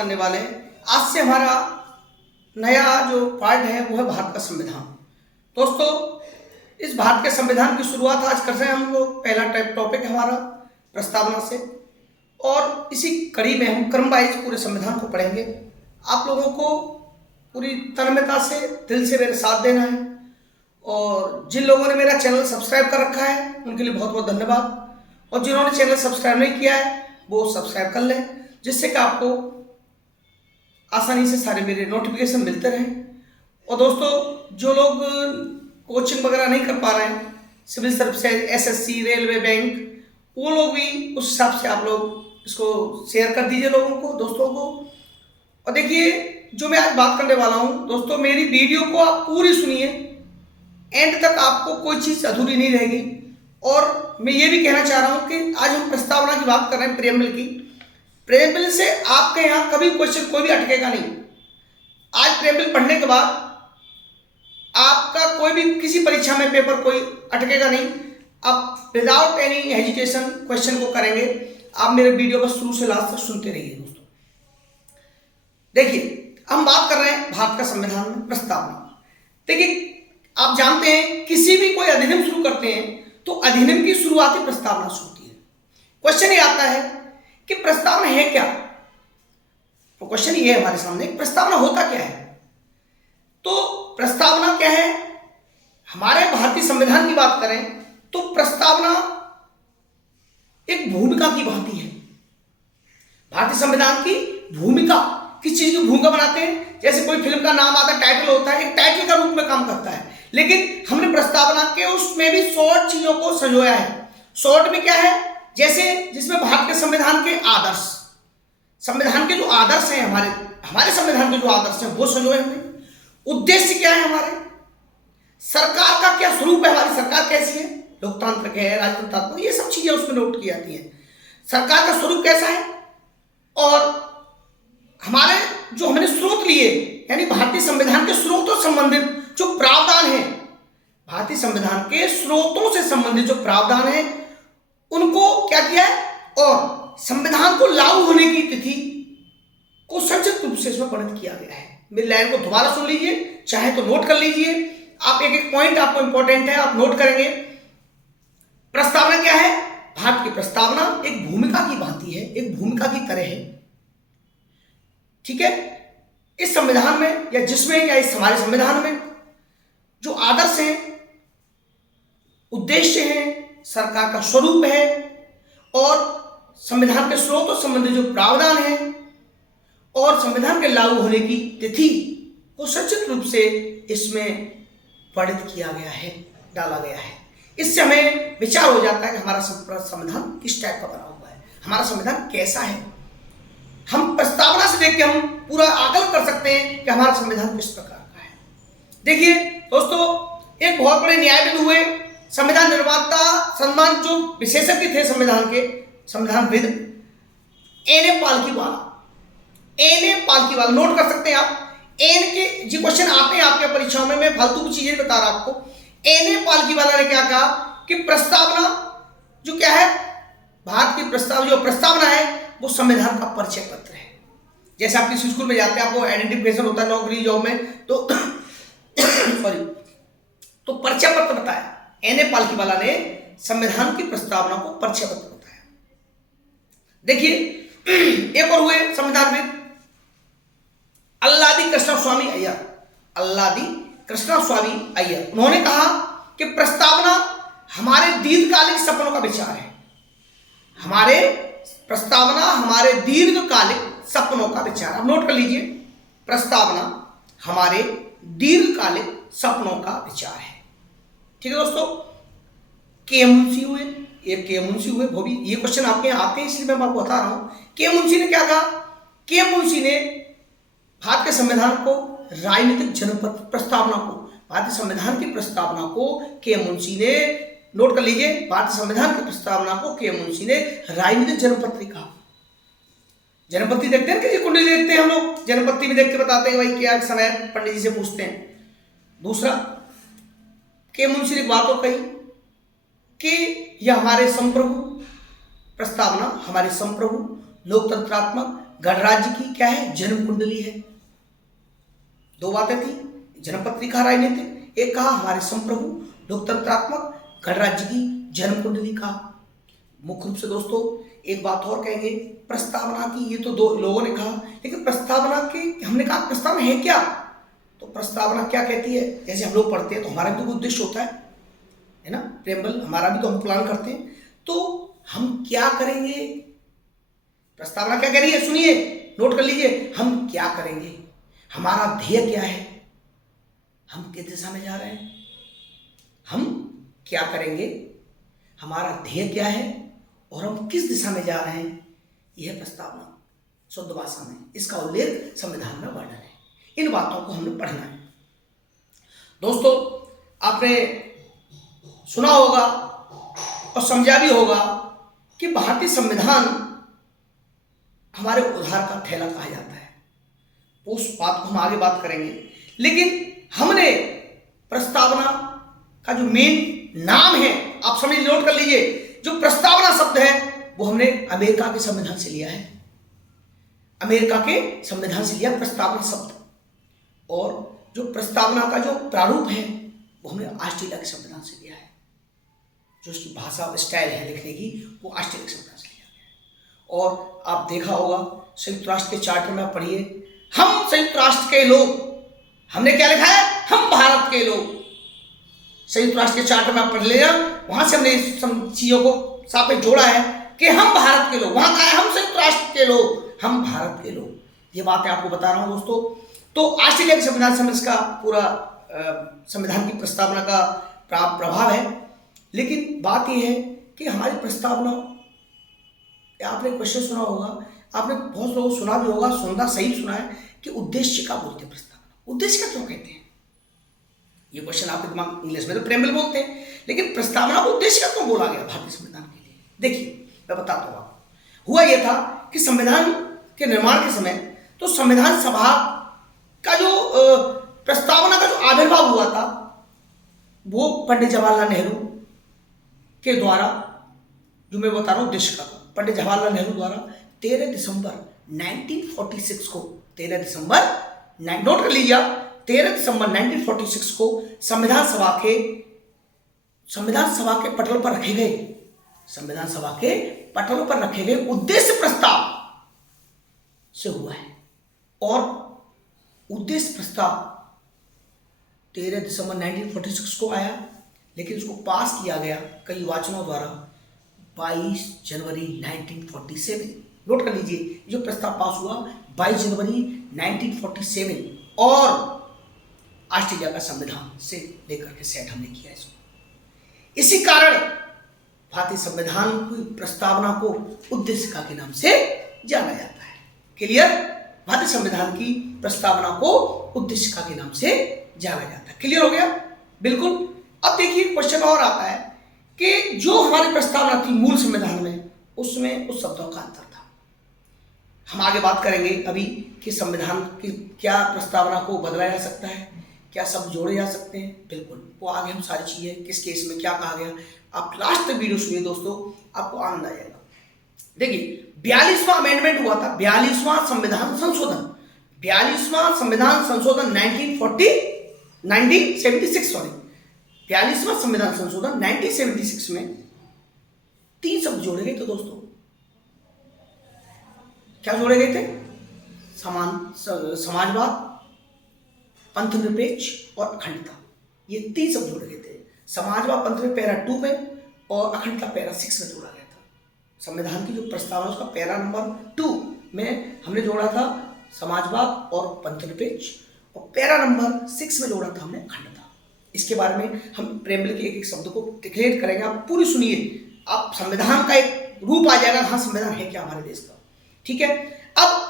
करने वाले हैं। आज से हमारा नया जो पार्ट है वो है भारत का संविधान। दोस्तों, इस भारत के संविधान की शुरुआत आज कर रहे हैं हम लोग। पहला टॉपिक है हमारा प्रस्तावना से, और इसी कड़ी में हम क्रम वाइज पूरे संविधान को पढ़ेंगे। आप लोगों को पूरी तन्मयता से, दिल से मेरे साथ देना है, और जिन लोगों ने मेरा चैनल सब्सक्राइब कर रखा है उनके लिए बहुत बहुत धन्यवाद, और जिन्होंने चैनल सब्सक्राइब नहीं किया है वो सब्सक्राइब कर लें, जिससे कि आपको आसानी से सारे मेरे नोटिफिकेशन मिलते रहें। और दोस्तों, जो लोग कोचिंग वगैरह नहीं कर पा रहे हैं, civil service, SSC, railway, bank, वो लोग भी उस हिसाब से आप लोग इसको शेयर कर दीजिए लोगों को, दोस्तों को। और देखिए, जो मैं आज बात करने वाला हूँ दोस्तों, मेरी वीडियो को आप पूरी सुनिए, एंड तक आपको कोई चीज़ अधूरी नहीं रहेगी। और मैं ये भी कहना चाह रहा हूँ कि आज हम प्रस्तावना की बात कर रहे हैं, प्रेम्बल की। प्रेम्बल से आपके यहाँ कभी क्वेश्चन कोई भी अटकेगा नहीं। आज प्रेम्बल पढ़ने के बाद आपका कोई भी किसी परीक्षा में पेपर कोई अटकेगा नहीं। आप विदाउट एनी हेजिटेशन क्वेश्चन को करेंगे। आप मेरे वीडियो बस शुरू से लास्ट तक सुनते रहिए दोस्तों। देखिए, हम बात कर रहे हैं भारत का संविधान में प्रस्तावना। देखिए, आप जानते हैं किसी भी कोई अधिनियम शुरू करते हैं तो अधिनियम की शुरुआती प्रस्तावना से होती है। क्वेश्चन ये आता है कि प्रस्तावना है क्या। तो क्वेश्चन ये है हमारे सामने, प्रस्तावना होता क्या है। तो प्रस्तावना क्या है, हमारे भारतीय संविधान की बात करें तो प्रस्तावना एक भूमिका की भांति है। भारतीय संविधान की भूमिका, किस चीज की भूमिका बनाते हैं। जैसे कोई फिल्म का नाम आता है, टाइटल होता है, एक टाइटल का रूप में काम करता है, लेकिन हमने प्रस्तावना के उसमें भी शॉर्ट चीजों को संजोया है। शॉर्ट में क्या है, जैसे जिसमें भारत के संविधान के आदर्श, संविधान के जो आदर्श हैं, हमारे संविधान के जो आदर्श हैं वो संजोए हमने। उद्देश्य क्या है हमारे, सरकार का क्या स्वरूप है, हमारी सरकार कैसी है, लोकतांत्रिक है, राजतंत्रात्मक, ये सब चीजें उसमें नोट की जाती हैं। सरकार का स्वरूप कैसा है, और हमारे जो हमने स्रोत लिए, यानी भारतीय संविधान के स्रोतों संबंधित जो प्रावधान है, भारतीय संविधान के स्रोतों से संबंधित जो प्रावधान है उनको क्या किया है, और संविधान को लागू होने की तिथि को संक्षिप्त रूप से इसमें वर्णित किया गया है। मेरी लाइन को दोबारा सुन लीजिए, चाहे तो नोट कर लीजिए। आप एक एक पॉइंट आपको इंपॉर्टेंट है, आप नोट करेंगे। प्रस्तावना क्या है, भारत की प्रस्तावना एक भूमिका की भांति है, एक भूमिका की तरह है, ठीक है। इस संविधान में या जिसमें या इस हमारे संविधान में जो आदर्श हैं, उद्देश्य हैं, सरकार का स्वरूप है, और संविधान के स्रोतों संबंधित जो प्रावधान है, और संविधान के लागू होने की तिथि को सचित रूप से इसमें वर्णित किया गया है, डाला गया है। इससे हमें विचार हो जाता है कि हमारा संविधान किस टाइप का बना हुआ है, हमारा संविधान कैसा है। हम प्रस्तावना से देख के हम पूरा आकलन कर सकते हैं कि हमारा संविधान किस प्रकार का है। देखिए दोस्तों, एक बहुत बड़े न्यायविद हुए, संविधान निर्माता, सम्मान जो विशेषज्ञ थे संविधान के, संविधानविद एन ए पालकीवाला, नोट कर सकते हैं आप। एन के जी क्वेश्चन आते हैं आपके परीक्षाओं में, मैं फालतू की चीजें बता रहा आपको। एन ए पालकीवाला ने क्या कहा कि प्रस्तावना जो क्या है, भारत की प्रस्तावना है वो संविधान का परिचय पत्र है। जैसे आप किसी स्कूल में जाते हैं, आपको आइडेंटिफिकेशन होता है नौकरी जॉब में, तो सॉरी, तो परिचय पत्र बताया। एन ए पालकीवाला ने संविधान की प्रस्तावना को परिचय पत्र बताया। देखिए, एक और हुए संविधानविद अल्लादी कृष्णस्वामी अय्यर। उन्होंने कहा कि प्रस्तावना हमारे दीर्घकालिक सपनों का विचार है। प्रस्तावना हमारे दीर्घकालिक सपनों का विचार। अब नोट कर लीजिए, प्रस्तावना हमारे दीर्घकालिक सपनों का विचार है, ठीक है दोस्तों। के मुंशी हुए, वो भी ये क्वेश्चन आपके यहाँ आते हैं, इसलिए मैं आपको बता रहा हूं। के मुंशी ने क्या कहा, के मुंशी ने भारत के संविधान को, राजनीतिक जनपद प्रस्तावना को, भारतीय संविधान की प्रस्तावना को के मुंशी ने, नोट कर लीजिए, भारतीय संविधान की प्रस्तावना को के मुंशी ने राजनीतिक जनपत्ति कहा। जनपत्ति देखते हैं, किसी कुंडली देखते हैं हम लोग, जनपत्ति में देख के बताते हैं भाई क्या समय, पंडित जी से पूछते हैं। दूसरा, के मुंशी ने बात और कही कि यह हमारे संप्रभु प्रस्तावना, हमारे संप्रभु लोकतंत्रात्मक गणराज्य की क्या है, जन्म कुंडली है। दो बातें थी, जन्म पत्रिका राजनीतिक, एक कहा हमारे संप्रभु लोकतंत्रात्मक गणराज्य की जन्म कुंडली का। मुख्य रूप से दोस्तों एक बात और कहेंगे, प्रस्तावना की, ये तो दो लोगों ने कहा, लेकिन प्रस्तावना की हमने कहा प्रस्तावना है क्या, तो प्रस्तावना क्या कहती है, जैसे हम लोग पढ़ते हैं तो हमारा भी तो उद्देश्य होता है ना, प्रेम्बल हमारा भी तो हम प्लान करते हैं, तो हम क्या करेंगे, प्रस्तावना क्या कह रही है, सुनिए, नोट कर लीजिए, हम क्या करेंगे, हमारा ध्येय क्या है, हम किस दिशा में जा रहे हैं, हम क्या करेंगे, हमारा ध्येय क्या है और हम किस दिशा में जा रहे हैं, यह प्रस्तावना शुद्ध भाषा में, इसका उल्लेख संविधान में वर्णन है। इन बातों को हमने पढ़ना है। दोस्तों आपने सुना होगा और समझा भी होगा कि भारतीय संविधान हमारे उद्धार का थैला कहा जाता है। उस बात को हम आगे बात करेंगे, लेकिन हमने प्रस्तावना का जो मेन नाम है, आप समझ नोट कर लीजिए, जो प्रस्तावना शब्द है वो हमने अमेरिका के संविधान से लिया है, अमेरिका के संविधान से लिया प्रस्तावना शब्द, और जो प्रस्तावना का जो प्रारूप है वो हमने ऑस्ट्रेलिया के संविधान से लिया है, जो उसकी भाषा स्टाइल है लिखने की वो ऑस्ट्रेलिया के संविधान से लिया गया है। और आप देखा होगा संयुक्त राष्ट्र के चार्टर में पढ़िए, हम संयुक्त राष्ट्र के लोग, हमने क्या लिखा है, हम भारत के लोग, संयुक्त राष्ट्र के चार्टर में आप पढ़ लेना, वहां से हमने इस चीजों को साथ में जोड़ा है कि हम भारत के लोग, वहां कहा है हम संयुक्त राष्ट्र के लोग, हम भारत के लोग, ये बातें आपको बता रहा हूं दोस्तों। तो ऑस्ट्रेलिया के संविधान से इसका पूरा संविधान की प्रस्तावना का प्रभाव है, लेकिन बात यह है कि हमारी प्रस्तावना, आपने क्वेश्चन सुना होगा, आपने बहुत लोगों सुना भी होगा, सुनना सही सुना है कि उद्देश्य का बोलते हैं प्रस्तावना, उद्देश्य का क्यों कहते हैं, ये क्वेश्चन आपके दिमाग, इंग्लिश में तो प्रेम्बल बोलते हैं, लेकिन प्रस्तावना को उद्देश्य का क्यों बोला गया भारतीय संविधान के लिए। देखिए मैं बताता हूं आपको, हुआ यह था कि संविधान के निर्माण के समय तो संविधान सभा का जो प्रस्तावना का जो आविर्भाव हुआ था वो पंडित जवाहरलाल नेहरू के द्वारा, जो मैं बता रहा हूं उद्देश्य का, पंडित जवाहरलाल नेहरू द्वारा 13 दिसंबर 1946 को, 13 दिसंबर, नोट कर लीजिए, 13 दिसंबर 1946 को संविधान सभा के पटल पर रखे गए, संविधान सभा के पटल पर रखे गए उद्देश्य प्रस्ताव से हुआ है। और उद्देश्य प्रस्ताव 13 दिसंबर 1946 को आया, लेकिन उसको पास किया गया कई वाचनों द्वारा 22 जनवरी 1947। नोट कर लीजिए, जो प्रस्ताव पास हुआ 22 जनवरी 1947, और ऑस्ट्रेलिया का संविधान से लेकर के सेट हमने किया इसको। इसी कारण भारतीय संविधान की प्रस्तावना को उद्देशिका के नाम से जाना जाता है। क्लियर? भारतीय संविधान की प्रस्तावना को उद्देशिका के नाम से जाना जाता है। क्लियर हो गया? बिल्कुल। अब देखिए क्वेश्चन और आता है कि जो हमारी प्रस्तावना थी मूल संविधान में, उसमें उस शब्दों का अंतर था। हम आगे बात करेंगे अभी कि संविधान की क्या प्रस्तावना को बदला जा सकता है, क्या शब्द जोड़े जा सकते हैं, बिल्कुल वो आगे हम सारी चीजें किस केस में क्या कहा गया, आप लास्ट तक वीडियो सुनिए दोस्तों, आपको आनंद आ जाएगा। देखिए 42वां अमेंडमेंट हुआ था, 42वां संविधान संशोधन, 42वां संविधान संशोधन 1976 सॉरी 42वां संविधान संशोधन 1976 में 3 शब्द जोड़े गए थे दोस्तों। क्या जोड़े गए थे? समाजवाद, पंथनिरपेक्ष और अखंडता, ये 3 शब्द जोड़े गए थे। समाजवाद पंथ में पैरा 2 में और अखंडता पैरा 6 में जोड़ा गया था। संविधान की जो प्रस्तावना उसका पैरा नंबर 2 में हमने जोड़ा था समाजवाद और पंथनिरपेक्ष, और पैरा नंबर 6 में जोड़ा था हमने अखंडता। इसके बारे में हम प्रेम्बल के एक एक शब्द को डिक्लेयर करेंगे, आप पूरी सुनिए, आप संविधान का एक रूप आ जाएगा, हाँ संविधान है क्या हमारे देश का। ठीक है, अब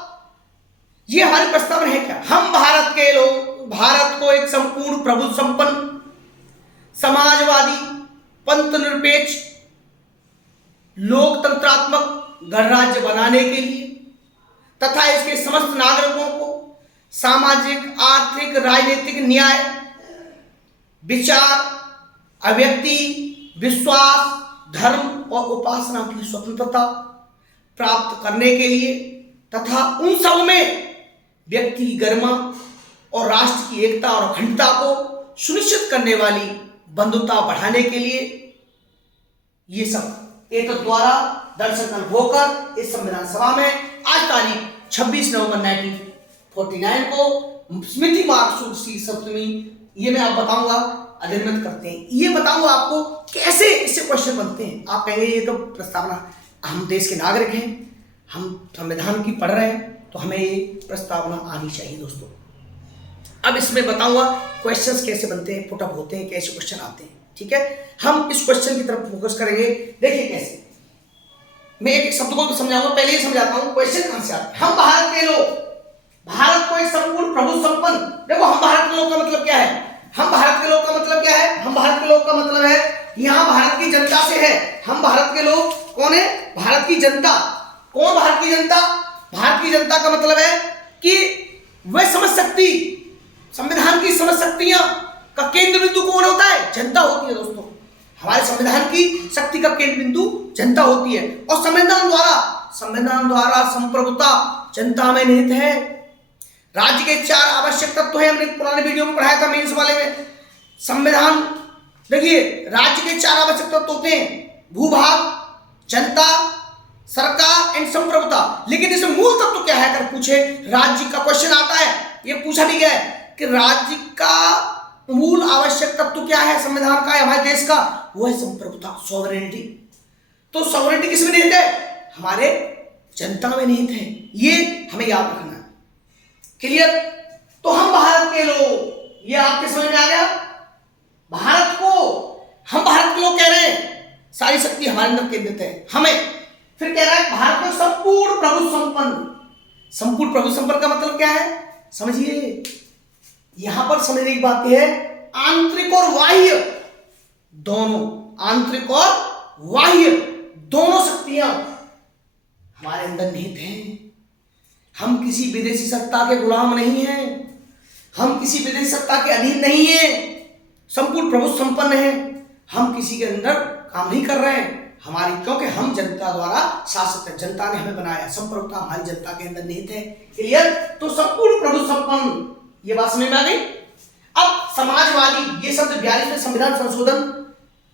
ये हमारी प्रस्तावना है क्या? हम भारत के लोग भारत को एक संपूर्ण प्रभुत्व संपन्न समाजवादी पंथनिरपेक्ष लोकतंत्रात्मक गणराज्य बनाने के लिए तथा इसके समस्त नागरिकों को सामाजिक, आर्थिक, राजनीतिक न्याय, विचार, अभिव्यक्ति, विश्वास, धर्म और उपासना की स्वतंत्रता प्राप्त करने के लिए तथा उन सब में व्यक्ति की गरिमा और राष्ट्र की एकता और अखंडता को सुनिश्चित करने वाली बंधुता बढ़ाने के लिए ये सब एक द्वारा दर्शक होकर इस संविधान सभा में आज तारीख 26 नवंबर 1949 को स्मृति मार्गसूची सप्तमी, ये मैं आप बताऊंगा अधिनियमित करते हैं। ये बताऊंगा आपको कैसे इससे क्वेश्चन बनते हैं। आप कहेंगे ये तो प्रस्तावना, हम देश के नागरिक हैं, हम संविधान की पढ़ रहे हैं, तो हमें ये प्रस्तावना आनी चाहिए दोस्तों। अब इसमें बताऊंगा क्वेश्चंस कैसे बनते हैं, पुटअप होते हैं, कैसे क्वेश्चन आते हैं। ठीक है, हम इस क्वेश्चन की तरफ फोकस करेंगे। देखिए कैसे, मैं एक एक शब्द को भी समझाऊंगा, पहले ही समझाता हूं क्वेश्चन कहां से आता है। हम भारत के लोग, भारत को एक संपूर्ण प्रभु संपन्न, देखो हम भारत के लोग का मतलब क्या है, हम भारत के लोग का मतलब क्या है, हम भारत के लोग का मतलब है यहां भारत की जनता से है। हम भारत के लोग कौन है, भारत की जनता। कौन भारत की जनता, भारत की जनता का मतलब है कि वह समझ शक्ति, संविधान की समझ शक्तियां का केंद्र बिंदु कौन होता है, जनता होती है दोस्तों। हमारे संविधान की शक्ति का केंद्र बिंदु जनता होती है, और संविधान द्वारा संप्रभुता जनता में निहित है। राज्य के 4 आवश्यक तत्व है, हमने पुराने वीडियो में पढ़ाया था मेंस वाले में। संविधान, देखिए राज्य के 4 आवश्यक तत्व होते हैं, भूभाग, जनता, सरकार एंड संप्रभुता। लेकिन इसमें मूल तत्व क्या है अगर पूछे, राज्य का क्वेश्चन आता है, ये पूछा भी गया है कि राज्य का मूल आवश्यक तत्व क्या है संविधान का, हमारे देश का, वो है संप्रभुता, सॉवरेनिटी। तो सॉवरेनिटी किस में निहित है, हमारे जनता में निहित है, ये हमें याद रखना है। क्लियर। तो हम भारत के लोग, ये आपके समझ में आ गया। भारत को हम भारत के लोग कह रहे हैं, सारी शक्ति हमारे अंदर केंद्रित है, हमें। फिर कह रहा है भारत में संपूर्ण प्रभु संपन्न। संपूर्ण प्रभु संपन्न का मतलब क्या है, समझिए। यहां पर समझने की बात यह है, आंतरिक और बाह्य दोनों, आंतरिक और बाह्य दोनों शक्तियां हमारे अंदर निहित हैं। हम किसी विदेशी सत्ता के गुलाम नहीं हैं, हम किसी विदेशी सत्ता के अधीन नहीं हैं, संपूर्ण प्रभु संपन्न हैं। हम किसी के अंदर काम नहीं कर रहे हैं, हमारी, क्योंकि हम जनता द्वारा शासित है, जनता ने हमें बनाया, संप्रभुता हमारी जनता के अंदर निहित है। क्लियर। तो संपूर्ण प्रभु संपन्न, ये बात समझ में आ गई। अब समाजवादी, ये शब्द 42वें संविधान संशोधन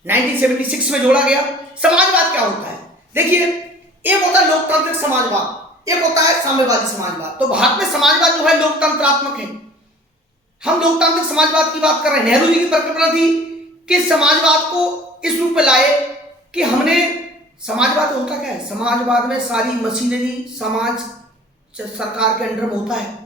1976 में जोड़ा गया। समाजवाद क्या होता है, देखिए, एक होता है लोकतांत्रिक समाजवाद, एक होता है साम्यवादी समाजवाद। तो भारत में समाजवाद जो है लोकतंत्रात्मक है। हम लोकतांत्रिक समाजवाद की बात कर रहे हैं। नेहरू जी की परिकल्पना थी कि समाजवाद को इस रूप में लाए कि हमने, समाजवाद होता क्या है, समाजवाद में सारी मशीनरी समाज सरकार के अंडर में होता है,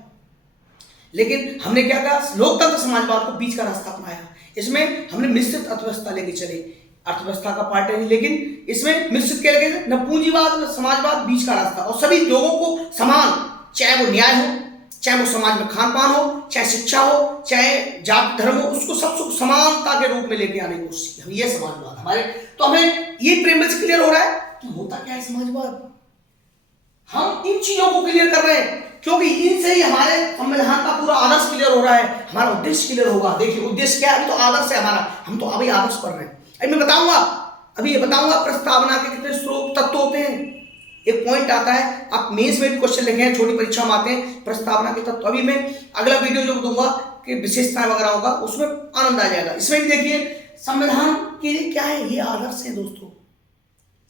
लेकिन हमने क्या कहा, लोकतंत्र समाजवाद को बीच का रास्ता अपनाया। इसमें हमने मिश्रित अर्थव्यवस्था लेके चले, अर्थव्यवस्था का पार्ट है, लेकिन इसमें मिश्रित क्या लगे, न पूंजीवाद न समाजवाद, बीच का रास्ता। और सभी लोगों को समान, चाहे वो न्याय हो, चाहे वो समाज में खान पान हो, चाहे शिक्षा हो, चाहे जाति धर्म हो, उसको सब समानता के रूप में लेके आने की कोशिश की। ये समाजवाद हमारे, तो हमें ये प्रेमज क्लियर हो रहा है कि होता क्या है समाजवाद। हम इन चीजों को क्लियर कर रहे हैं क्योंकि इनसे ही हमारे संविधान का पूरा आदर्श क्लियर हो रहा है, हमारा उद्देश्य क्लियर होगा। देखिए उद्देश्य क्या है, अभी तो आदर्श है हमारा, हम तो अभी आदर्श पढ़ रहे हैं। अभी मैं बताऊंगा, अभी ये बताऊंगा प्रस्तावना के कितने स्रोत तत्व होते हैं। एक पॉइंट आता है, आप मेंस में भी क्वेश्चन लिखे हैं, छोटी परीक्षा में आते हैं, प्रस्तावना के तत्व। अभी मैं अगला वीडियो जो दूंगा कि विशेषताएं वगैरह होगा, उसमें आनंद आ जाएगा। इसमें भी देखिए संविधान के लिए क्या है, ये आदर्श है दोस्तों,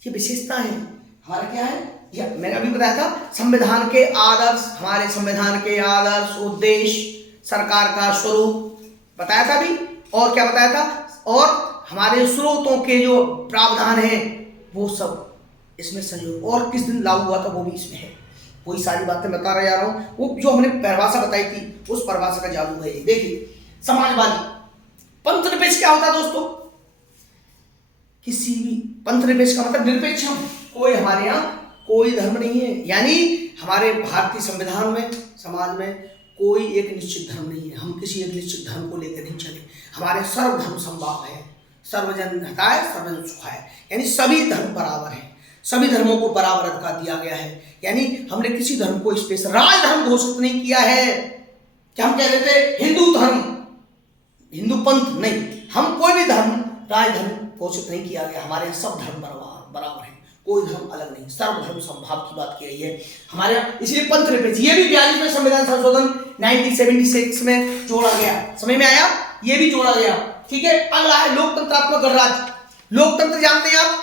ये विशेषता है हमारा। क्या है, या मैंने अभी बताया था संविधान के आदर्श, हमारे संविधान के आदर्श, उद्देश्य, सरकार का स्वरूप बताया था अभी, और क्या बताया था, और हमारे स्रोतों के जो प्रावधान हैं वो सब इसमें संयोग, और किस दिन लागू हुआ था वो भी इसमें है। वही सारी बातें बता रहा जा रहा हूं, वो जो हमने परिभाषा बताई थी उस परिभाषा का जादू है। देखिए समाजवादी, पंथनिरपेक्ष क्या होता है दोस्तों, किसी भी, पंथनिरपेक्ष का मतलब निरपेक्ष, हम कोई, हमारे यहाँ कोई धर्म नहीं है, यानी हमारे भारतीय संविधान में, समाज में कोई एक निश्चित धर्म नहीं है, हम किसी एक निश्चित धर्म को लेकर नहीं चले। हमारे सर्वधर्म समभाव है, सर्वजन हिताय सर्वजन सुखाय, यानी सभी धर्म बराबर हैं, सभी धर्मों को बराबर अधिकार दिया गया है। यानी हमने किसी धर्म को स्पेशल राजधर्म घोषित नहीं किया है कि हम कह रहे थे हिंदू धर्म, हिंदू पंथ, नहीं, हम कोई भी धर्म राजधर्म घोषित नहीं किया गया। हमारे यहाँ सब धर्म बराबर है, कोई धर्म अलग नहीं, सर्वधर्म समभाव की बात की गई है हमारे यहाँ। इसलिए पंथ ये भी 42वें संविधान संशोधन 1976 में जोड़ा गया। समझ में आया? ये भी जोड़ा गया। ठीक है, अगला है लोकतंत्रात्मक गणराज्य। लोकतंत्र जानते हैं आप?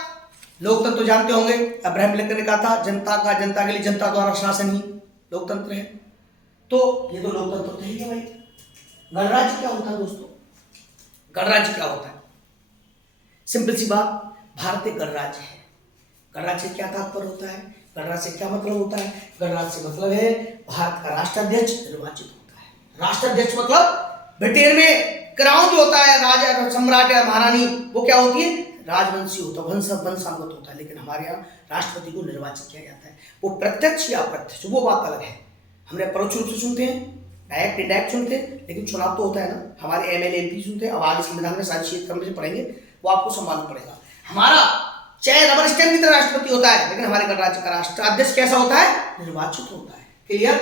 लोकतंत्र जानते होंगे, अब्राहम लिंकन ने कहा था जनता के लिए जनता द्वारा शासन ही लोकतंत्र है। तो ये तो लोकतंत्र तो ही है भाई। गणराज्य क्या होता है दोस्तों? गणराज्य क्या होता है? सिंपल सी बात, भारत एक गणराज्य है। गणराज्य से क्या तात्पर्य होता है? गणराज्य से क्या मतलब होता है? गणराज्य से मतलब है भारत का राष्ट्राध्यक्ष निर्वाचित होता है। राष्ट्राध्यक्ष मतलब ब्रिटेन में क्राउन जो होता है, राजा सम्राट या महारानी, वो क्या होती है? राजवंशी होता है, वंशानुगत होता है। लेकिन हमारे यहाँ राष्ट्रपति को निर्वाचित किया जाता है। वो प्रत्यक्ष या अप्रत्यक्ष, वो बात अलग है। हमने परोक्ष रूप से सुनते हैं, डायरेक्ट इंडायरेक्ट सुनते हैं, लेकिन चुनाव तो होता है ना। हमारे एमएलए एमपी सुनते हैं। अब आगे संविधान में सारी चीज क्रम से पढ़ेंगे, वो आपको संभालना पड़ेगा। हमारा चाहे रबर स्टैंप की तरह राष्ट्रपति होता है, लेकिन हमारे गणराज्य का राष्ट्राध्यक्ष कैसा होता है? निर्वाचित होता है। क्लियर?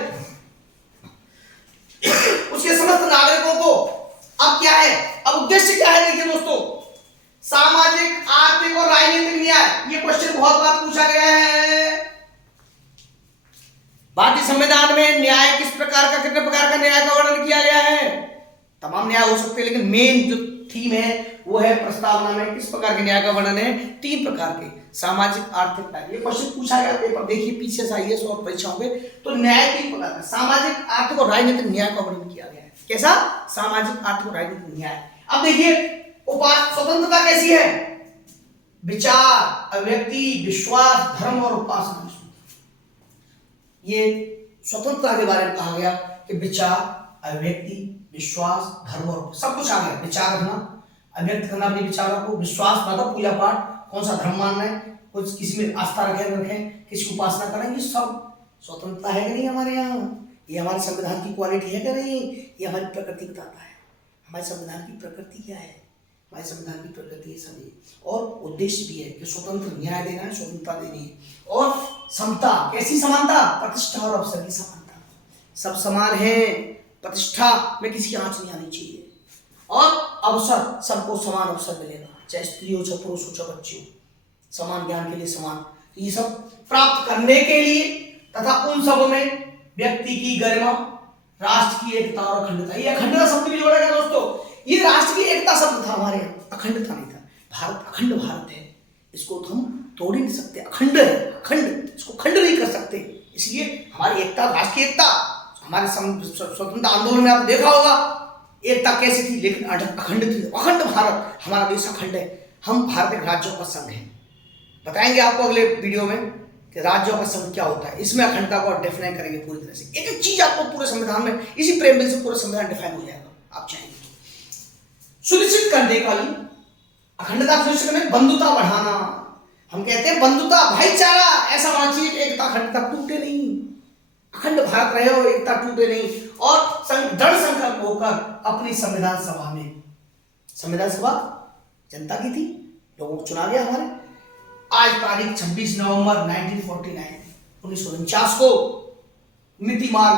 उसके समस्त नागरिकों को अब क्या है, अब उद्देश्य क्या है? देखिए दोस्तों, सामाजिक, आर्थिक और राजनीतिक न्याय। ये क्वेश्चन बहुत बार पूछा गया है। भारतीय संविधान में न्याय किस प्रकार का, कितने प्रकार का न्याय का वर्णन किया गया है? तमाम न्याय हो सकते हैं, लेकिन मेन जो थीम है वो है प्रस्तावना में किस प्रकार के न्याय का वर्णन है? 3 प्रकार के, सामाजिक, आर्थिक, न्याय। ये क्वेश्चन पूछा गया पेपर, देखिए पीछे से आईएएस और परीक्षाओं में। तो न्याय 3 प्रकार का, सामाजिक, आर्थिक और राजनीतिक न्याय का वर्णन किया गया है। कैसा? सामाजिक, आर्थिक और राजनीतिक न्याय। अब देखिए स्वतंत्रता कैसी है? विचार, अभिव्यक्ति, विश्वास, धर्म और उपासना। ये स्वतंत्रता के बारे में कहा गया कि विचार, अभिव्यक्ति, विश्वास, धर्म और सब कुछ आ गया। विचार रखना, अभिव्यक्त करना अपने विचारों को, विश्वास मतलब पूजा पाठ, कौन सा धर्म मानना है, कुछ किसी में आस्था रखें, किसी की उपासना करें, ये सब स्वतंत्रता है कि नहीं हमारे यहाँ? ये हमारे संविधान की क्वालिटी है कि नहीं? ये हमारी प्रकृति बताता है। हमारे संविधान की प्रकृति क्या है? हमारे संविधान की प्रकृति है सभी, और उद्देश्य भी है कि स्वतंत्र न्याय देना है, स्वतंत्रता देनी है, और समता। कैसी समानता? प्रतिष्ठा और अवसर की समानता। सब समान हैं, प्रतिष्ठा में किसी की आंच नहीं आनी चाहिए, और अवसर, सबको समान अवसर मिलेगा, चाहे स्त्री हो, चाहे पुरुष हो, चाहे बच्चे हो, समान ज्ञान के लिए समान। ये सब प्राप्त करने के लिए तथा उन सब में व्यक्ति की गरिमा, राष्ट्र की एकता और अखंडता। ये अखंडता शब्द भी जोड़ा गया दोस्तों। ये राष्ट्र की एकता शब्द था, हमारे यहाँ अखंडता नहीं था। भारत अखंड भारत है, इसको तो हम तोड़ ही नहीं सकते। अखंड है, अखंड, इसको खंड नहीं कर सकते। इसलिए हमारी एकता, राष्ट्र की एकता, हमारे स्वतंत्रता आंदोलन में आप देखा होगा एकता कैसी थी, लेकिन अखंड थी। अखंड भारत, हमारा देश अखंड है। हम भारत एक राज्यों का संघ है। बताएंगे आपको अगले वीडियो में कि राज्यों का संघ क्या होता है। इसमें अखंडता को डिफाइन करेंगे पूरी तरह से। एक एक चीज आपको पूरे संविधान में, इसी प्रेमबिल से पूरा संविधान डिफाइन हो जाएगा, आप चाहेंगे तो। सुनिश्चित करने का लिए अखंडता सुनिश्चित करने, बंधुता बढ़ाना। हम कहते हैं बंधुता, भाईचारा ऐसा होना चाहिए कि एकता अखंडता टूटे नहीं, अखंड भारत रहे और एकता टूटे नहीं। और दृढ़ संकल्प होकर अपनी संविधान सभा में, संविधान सभा जनता की थी, लोगों को चुना गया हमारे। आज तारीख 26 नवंबर 1949 को मिति मार्ग,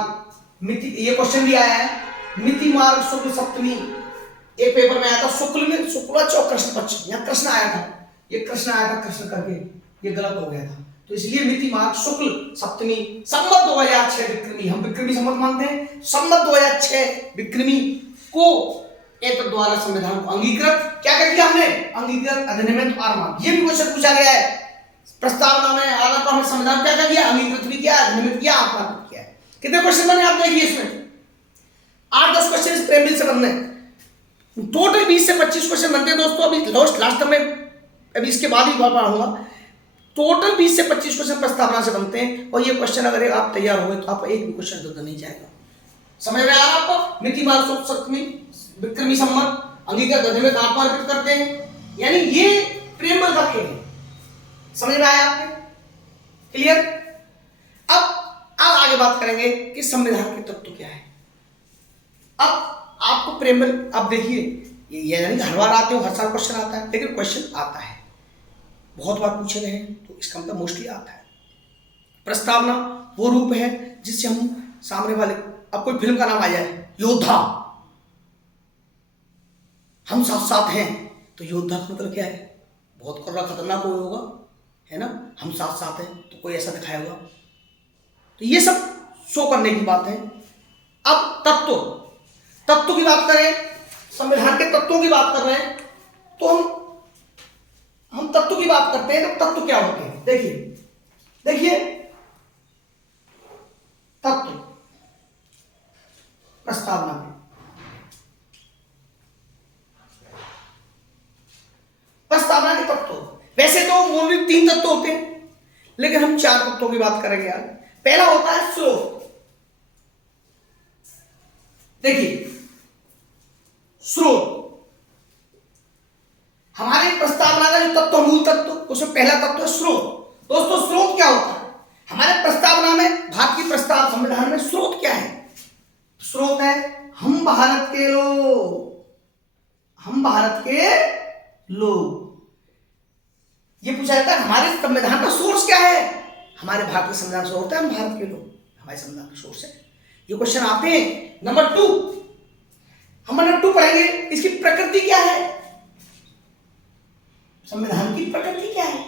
ये क्वेश्चन भी आया है, मिति मार्ग शुक्ल सप्तमी। एक पेपर में आया था शुक्ल में, शुक्लपक्ष और कृष्ण पक्ष, यहाँ कृष्ण आया था, ये कृष्ण आया था, कृष्ण करके ये गलत हो गया था। तो इसलिए मिति मार्ग शुक्ल सप्तमी संवत 2006 विक्रमी, हम विक्रमी संवत मानते हैं, संवत 2006 विक्रमी को एक द्वारा संविधान को अंगीकृत क्या कर दिया हमने? अंगीकृत, अधिनियमित और मांग। ये भी क्वेश्चन पूछा गया है प्रस्तावना में। आधार पर हमने संविधान क्या कर दिया? अंगीकृत भी किया, अधिनियमित किया, आत्माकृत किया है। कितने क्वेश्चन बने आप देखिए इसमें, 8-10 क्वेश्चन प्रेमबिल से बनने, टोटल 20 से 25 क्वेश्चन बनते हैं दोस्तों। अभी लास्ट में, अभी इसके बाद ही पढ़ाऊंगा। टोटल 20 से 25 क्वेश्चन प्रस्तावना से बनते हैं, और ये क्वेश्चन अगर आप तैयार हुए तो आप एक भी क्वेश्चन तो नहीं जाएगा। समझ में आ रहा आपको? मिति मार्ग शुक्ल सप्तमी विक्रमी संवत अंगीकृत, अधिनियमित, आत्मार्पित करते हैं, यानी ये प्रेमबिल का खेल है। समझ में आया आपके? क्लियर? अब आगे बात करेंगे कि संविधान के तत्व क्या है। अब आपको प्रेमबिल, अब देखिए ये यानी हर बार आते हो, हर साल क्वेश्चन आता है, लेकिन क्वेश्चन आता है, बहुत बार पूछे गए हैं, तो इसका मतलब मोस्टली आता है। प्रस्तावना वो रूप है जिससे हम सामने वाले, अब कोई फिल्म का नाम आ जाए योद्धा, हम साथ साथ हैं, तो योद्धा का मतलब क्या है? बहुत खतरनाक कोई होगा, है ना, हम साथ साथ हैं, तो कोई ऐसा दिखाया होगा। तो ये सब शो करने की बात है। अब तत्व की बात करें, संविधान के तत्वों की बात कर रहे हैं, तो हम तत्व की बात करते हैं। तो तत्व क्या होते हैं? देखिए तत्व प्रस्तावना में, प्रस्तावना के तत्व, वैसे तो मूलभूत 3 तत्व होते हैं, लेकिन हम 4 तत्वों की बात करेंगे आज। पहला होता है स्रोत। देखिए स्रोत हमारे प्रस्तावना का जो तत्व, मूल तत्व, उसमें पहला तत्व है स्रोत। दोस्तों स्रोत क्या होता है? हमारे प्रस्तावना में, भारत की प्रस्ताव संविधान में स्रोत क्या है? स्रोत है हम भारत के लोग, हम भारत के लोग। ये पूछा जाता है हमारे संविधान का सोर्स क्या है? हमारे भारत के संविधान से होता है हम भारत के लोग, हमारे संविधान का सोर्स है। ये क्वेश्चन आते हैं। नंबर 2, हम नंबर 2 पढ़ेंगे, इसकी प्रकृति क्या है? संविधान की प्रकृति क्या है?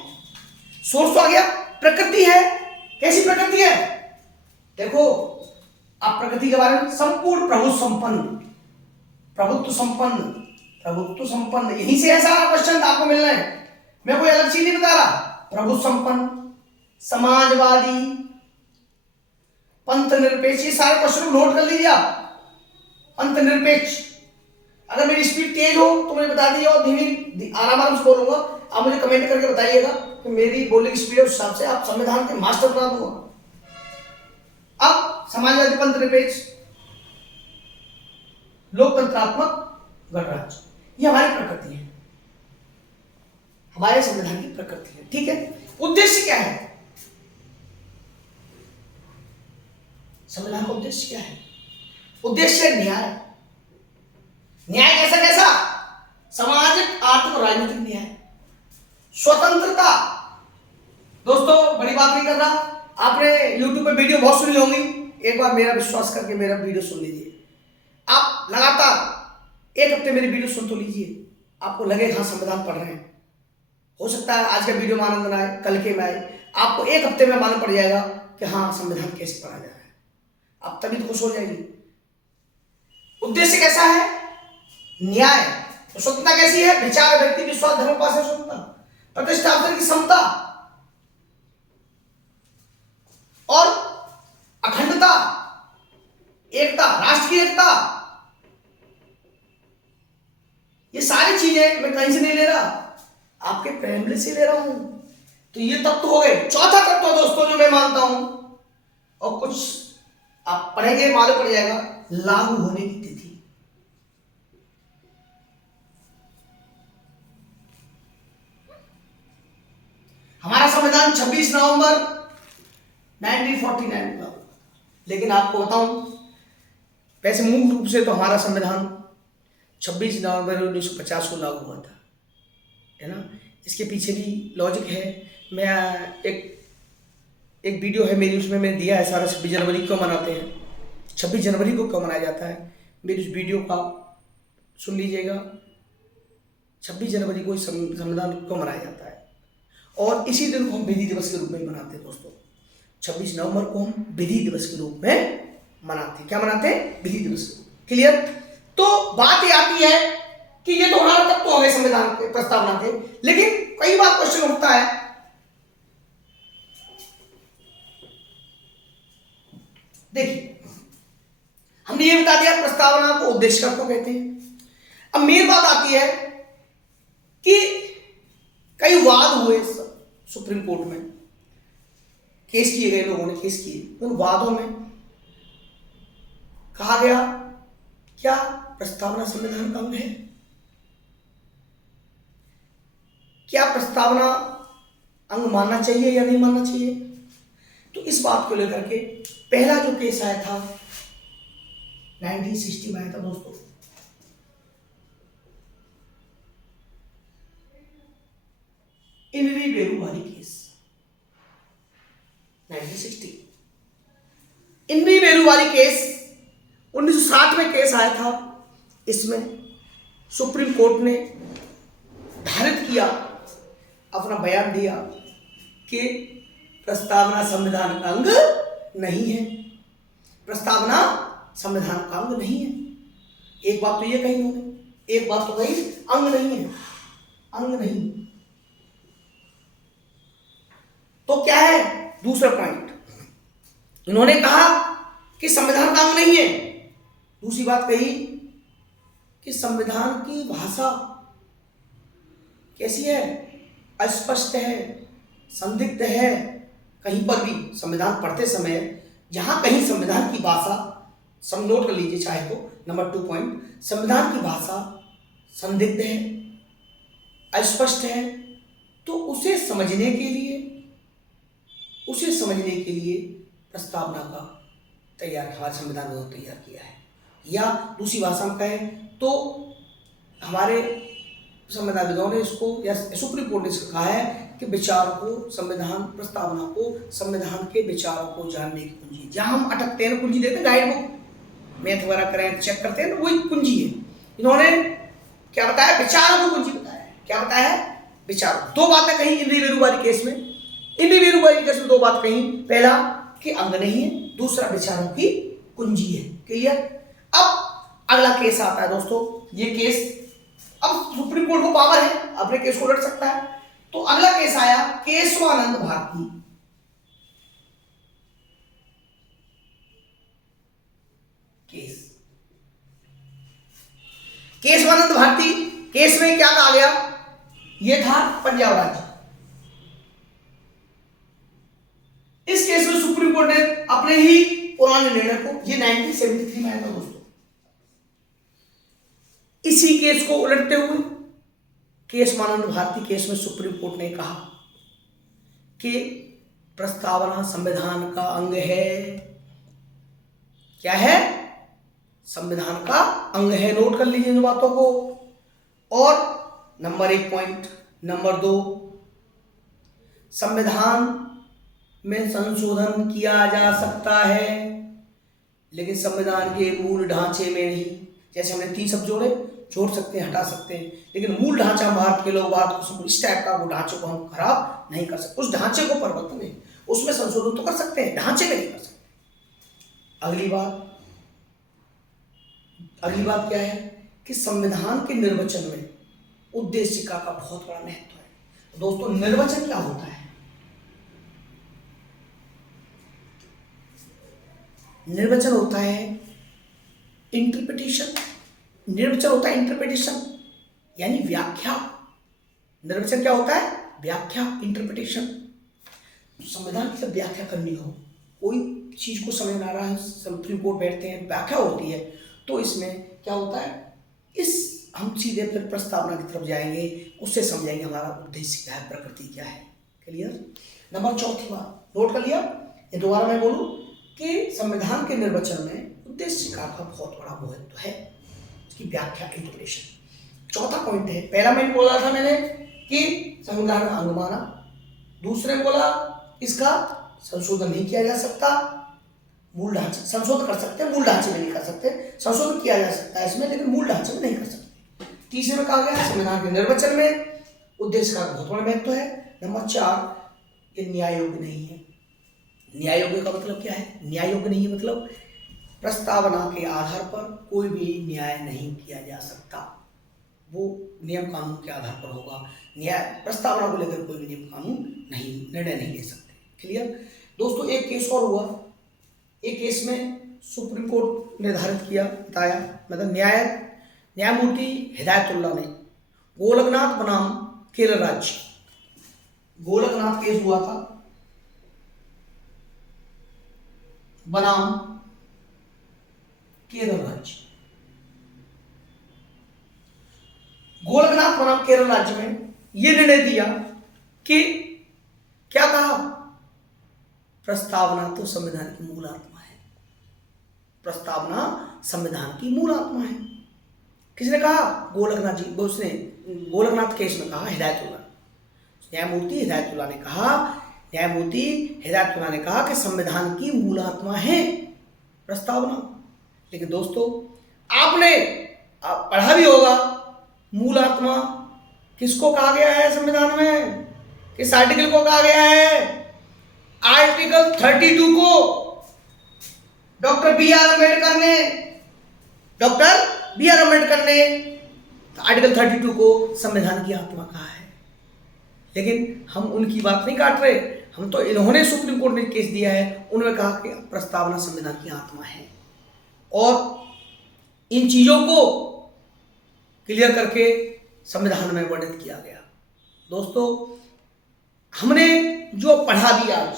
सोर्स तो आ गया, प्रकृति है, कैसी प्रकृति है? देखो आप प्रकृति के बारे में, संपूर्ण प्रभुत्व संपन्न, प्रभुत्व संपन्न, प्रभुत्व संपन्न, यहीं से ऐसा क्वेश्चन आपको मिलना है। मैं कोई अलग चीज नहीं बता रहा। प्रभुत्व संपन्न, समाजवादी, पंथ निरपेक्ष, ये सारे क्वेश्चन नोट कर लीजिए आप। पंथ निरपेक्ष, अगर मेरी स्पीड तेज हो तो मुझे बता दीजिए, और धीमी आराम से बोलूंगा। आप मुझे कमेंट करके बताइएगा कि मेरी बोलने की स्पीड है, उस हिसाब से आप संविधान के मास्टर बना दूंगा। अब समाजवादी, पंथ निरपेक्ष, लोकतंत्रात्मक गणराज्य, ये हमारी प्रकृति है, हमारे संविधान की प्रकृति है। ठीक है, उद्देश्य क्या है? संविधान का उद्देश्य क्या है? उद्देश्य है न्याय। न्याय कैसा? सामाजिक, आर्थिक और राजनीतिक न्याय। स्वतंत्रता, दोस्तों बड़ी बात नहीं कर रहा, आपने YouTube पे वीडियो बहुत सुनी होंगी, एक बार मेरा विश्वास करके मेरा वीडियो सुन लीजिए। आप लगातार 1 हफ्ते मेरी वीडियो सुन तो लीजिए, आपको लगेगा हाँ संविधान पढ़ रहे हैं। हो सकता है आज का वीडियो में आनंद ना आए, कल के में आए, आपको 1 हफ्ते में मालूम पड़ जाएगा कि हाँ संविधान कैसे पढ़ा जा रहा है। आप तभी तो खुश हो जाएगी। उद्देश्य कैसा है? न्याय। तो स्वतंत्रता कैसी है? विचार, व्यक्ति, विश्वास, धर्म, उपासना, स्वतंत्रता, प्रतिष्ठा, अवसर की समता और अखंडता, एकता, राष्ट्र की एकता। ये सारी चीजें मैं कहीं से नहीं ले रहा, आपके प्रेमले से ले रहा हूं। तो ये तत्व हो गए। चौथा तत्व दोस्तों जो मैं मानता हूं, और कुछ आप पढ़ेंगे मालूम पड़ जाएगा, लागू होने की तिथि। हमारा संविधान 26 नवंबर 1949 का, लेकिन आपको बताऊं वैसे मूल रूप से तो हमारा संविधान 26 नवंबर 1950 को लागू हुआ था, है ना। इसके पीछे भी लॉजिक है। मैं एक वीडियो है मेरी, उसमें मैंने दिया है सारा 26 जनवरी क्यों मनाते हैं, 26 जनवरी को क्यों मनाया जाता है। मेरी उस वीडियो का सुन लीजिएगा, 26 जनवरी को संविधान क्यों मनाया जाता है। और इसी दिन को हम विधि दिवस के रूप में मनाते हैं दोस्तों। 26 नवंबर को हम विधि दिवस के रूप में मनाते हैं। क्या मनाते हैं? विधि दिवस। क्लियर। तो बात ये आती है कि ये तो हमारा तत्व हो गए संविधान के, प्रस्तावना के, लेकिन कई बार क्वेश्चन उठता है, देखिए हमने ये बता दिया प्रस्तावना को उद्देश्य को कहते हैं। अब मेन बात आती है कि कई वाद हुए सुप्रीम कोर्ट में, केस किए गए, लोगों ने केस किए। उन वादों में कहा गया क्या प्रस्तावना संविधान का अंग है? क्या प्रस्तावना अंग मानना चाहिए या नहीं मानना चाहिए? तो इस बात को लेकर के पहला जो केस आया था 1960 में आया था दोस्तों। इनरी बेरूवाली केस 1960। इनरी बेरूवाली केस 1960 में केस आया था। इसमें सुप्रीम कोर्ट ने धारित किया, अपना बयान दिया कि प्रस्तावना संविधान का अंग नहीं है। प्रस्तावना संविधान का अंग नहीं है। एक बात तो ये कही उन्होंने, एक बात तो कही अंग नहीं है, अंग नहीं। तो क्या है दूसरा पॉइंट, इन्होंने कहा कि संविधान का अंग नहीं है। दूसरी बात कही कि संविधान की भाषा कैसी है, अस्पष्ट है, संदिग्ध है। कहीं पर भी संविधान पढ़ते समय जहां कहीं संविधान की भाषा, सब नोट कर लीजिए चाहे तो, नंबर 2 पॉइंट, संविधान की भाषा संदिग्ध है, अस्पष्ट है, तो उसे समझने के लिए प्रस्तावना का तैयार, हमारे संविधान ने तैयार किया है। या दूसरी भाषा में कहें तो हमारे संविधानविदों ने इसको, या सुप्रीम कोर्ट ने इसको कहा है कि विचारों को, संविधान प्रस्तावना को संविधान के विचारों को जानने की कुंजी। जहां हम अटकते हैं कुंजी देते हैं, गाइड बुक मैथ वगैरह करें चेक करते हैं तो वही कुंजी है। इन्होंने क्या बताया, विचारों को कुंजी बताया। क्या बताया है, विचारों। दो बातें कही इंद्री बेरुबारी केस में, इंद्री बेरुबारी केस में दो बात कही, पहला कि अंग नहीं है, दूसरा विचारों की कुंजी है। क्लियर। अब अगला केस आता है दोस्तों, ये केस, अब सुप्रीम कोर्ट को पावर है, अपने केस को लड़ सकता है। तो अगला केस आया केशवानंद भारती केस। केशवानंद भारती केस में क्या कहा गया, यह था पंजाब राज्य। इस केस में सुप्रीम कोर्ट ने अपने ही पुराने निर्णय को, ये 1973 में आया था दोस्तों, इसी केस को उलटते हुए केशवानंद भारती केस में सुप्रीम कोर्ट ने कहा कि प्रस्तावना संविधान का अंग है। क्या है, संविधान का अंग है। नोट कर लीजिए इन बातों को। और नंबर 1 पॉइंट, नंबर 2, संविधान में संशोधन किया जा सकता है लेकिन संविधान के मूल ढांचे में नहीं। जैसे हमने 3 शब्द जोड़े, जोड़ सकते हैं, हटा सकते हैं, लेकिन मूल ढांचा भारत के लोग बात को इस टाइप का, वो ढांचे को हम खराब नहीं कर सकते। उस ढांचे को परिवर्तन है, उसमें संशोधन तो कर सकते हैं, ढांचे में नहीं कर सकते। अगली बात क्या है कि संविधान के निर्वचन में उद्देशिका का बहुत बड़ा महत्व है। दोस्तों निर्वचन क्या होता है, निर्वचन होता है इंटरप्रिटेशन। निर्वचन होता है इंटरप्रिटेशन यानी व्याख्या। निर्वचन क्या होता है, व्याख्या, इंटरप्रिटेशन। संविधान की जब व्याख्या करनी हो, कोई चीज को समझ में आ रहा है, सुप्रीम कोर्ट बैठते हैं, व्याख्या होती है, तो इसमें क्या होता है, इस हम सीधे फिर प्रस्तावना की तरफ जाएंगे, उससे समझाएंगे हमारा उद्देश्य क्या है, प्रकृति क्या है। क्लियर। नंबर 4 बात नोट कर लिया, ये दोबारा मैं बोलूं कि संविधान के निर्वचन में उद्देशिका का बहुत बड़ा महत्व है, इसकी व्याख्या, इंटरप्रिटेशन। चौथा पॉइंट है, पहला मैं बोला था मैंने कि संविधान का अंग माना, दूसरे बोला इसका संशोधन नहीं किया जा सकता, मूल ढांचे संशोधन कर सकते हैं, मूल ढांचे में नहीं कर सकते, संशोधन किया जा सकता है इसमें लेकिन मूल ढांचे में नहीं कर सकते। तीसरे में कहा गया संविधान के निर्वचन में उद्देश्य का बहुत बड़ा महत्व है। नंबर 4, ये न्याय योग्य नहीं है। न्याय योग्य का मतलब क्या है, न्याय योग्य नहीं है मतलब प्रस्तावना के आधार पर कोई भी न्याय नहीं किया जा सकता, वो नियम कानून के आधार पर होगा। न्याय प्रस्तावना को लेकर कोई नियम कानून नहीं, निर्णय नहीं ले सकते। क्लियर दोस्तों। एक केस और हुआ, एक केस में सुप्रीम कोर्ट निर्धारित किया, बताया, मतलब न्यायमूर्ति हिदायतुल्लाह ने गोलकनाथ बनाम केरल राज्य, गोलकनाथ केस हुआ था बनाम केरल राज्य। गोलकनाथ बनाम केरल राज्य में यह निर्णय दिया कि क्या कहा, प्रस्तावना तो संविधान की मूल आत्मा है, प्रस्तावना संविधान की मूल आत्मा है। किसने कहा, गोलकनाथ जी, उसने गोलकनाथ केस में कहा हिदायतुल्लाह, न्यायमूर्ति हिदायतुल्लाह ने कहा, न्यायमूर्ति हिदायतुल्लाह ने कहा कि संविधान की मूल आत्मा है प्रस्तावना। लेकिन दोस्तों आपने पढ़ा भी होगा, मूल आत्मा किसको कहा गया है संविधान में, इस आर्टिकल को कहा गया है, आर्टिकल 32 को डॉक्टर बी आर अम्बेडकर ने आर्टिकल 32 को संविधान की आत्मा कहा है। लेकिन हम उनकी बात नहीं काट रहे, हम तो इन्होंने सुप्रीम कोर्ट में केस दिया है, उन्होंने कहा कि प्रस्तावना संविधान की आत्मा है और इन चीजों को क्लियर करके संविधान में वर्णित किया गया। दोस्तों, हमने जो पढ़ा भी आज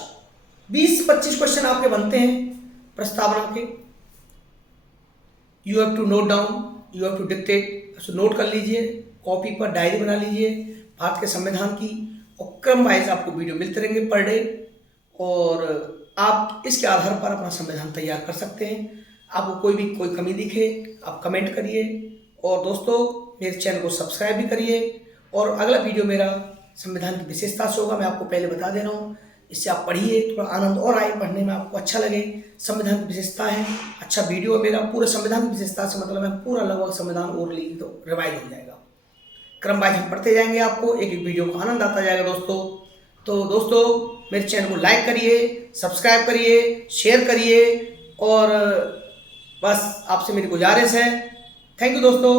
20-25 क्वेश्चन आपके बनते हैं प्रस्तावना के। You have to note down, you have to dictate, note कर लीजिए, कॉपी पर डायरी बना लीजिए भारत के संविधान की, और क्रम वाइज आपको वीडियो मिलते रहेंगे पर डे, और आप इसके आधार पर अपना संविधान तैयार कर सकते हैं। आपको कोई कमी दिखे आप कमेंट करिए, और दोस्तों मेरे चैनल को सब्सक्राइब भी करिए। और अगला वीडियो मेरा संविधान की विशेषता से होगा, मैं आपको पहले बता दे रहा हूँ। इससे आप पढ़िए, थोड़ा आनंद और आए, पढ़ने में आपको अच्छा लगे। संविधान की विशेषता है, अच्छा वीडियो मेरा पूरे संविधान की विशेषता से मतलब है पूरा लगभग संविधान ओरली तो रिवाइज हो जाएगा। क्रम वाइज हम पढ़ते जाएंगे, आपको एक एक वीडियो को आनंद आता जाएगा दोस्तों। तो दोस्तों मेरे चैनल को लाइक करिए, सब्सक्राइब करिए, शेयर करिए, और बस आपसे मेरी गुजारिश है। थैंक यू दोस्तों।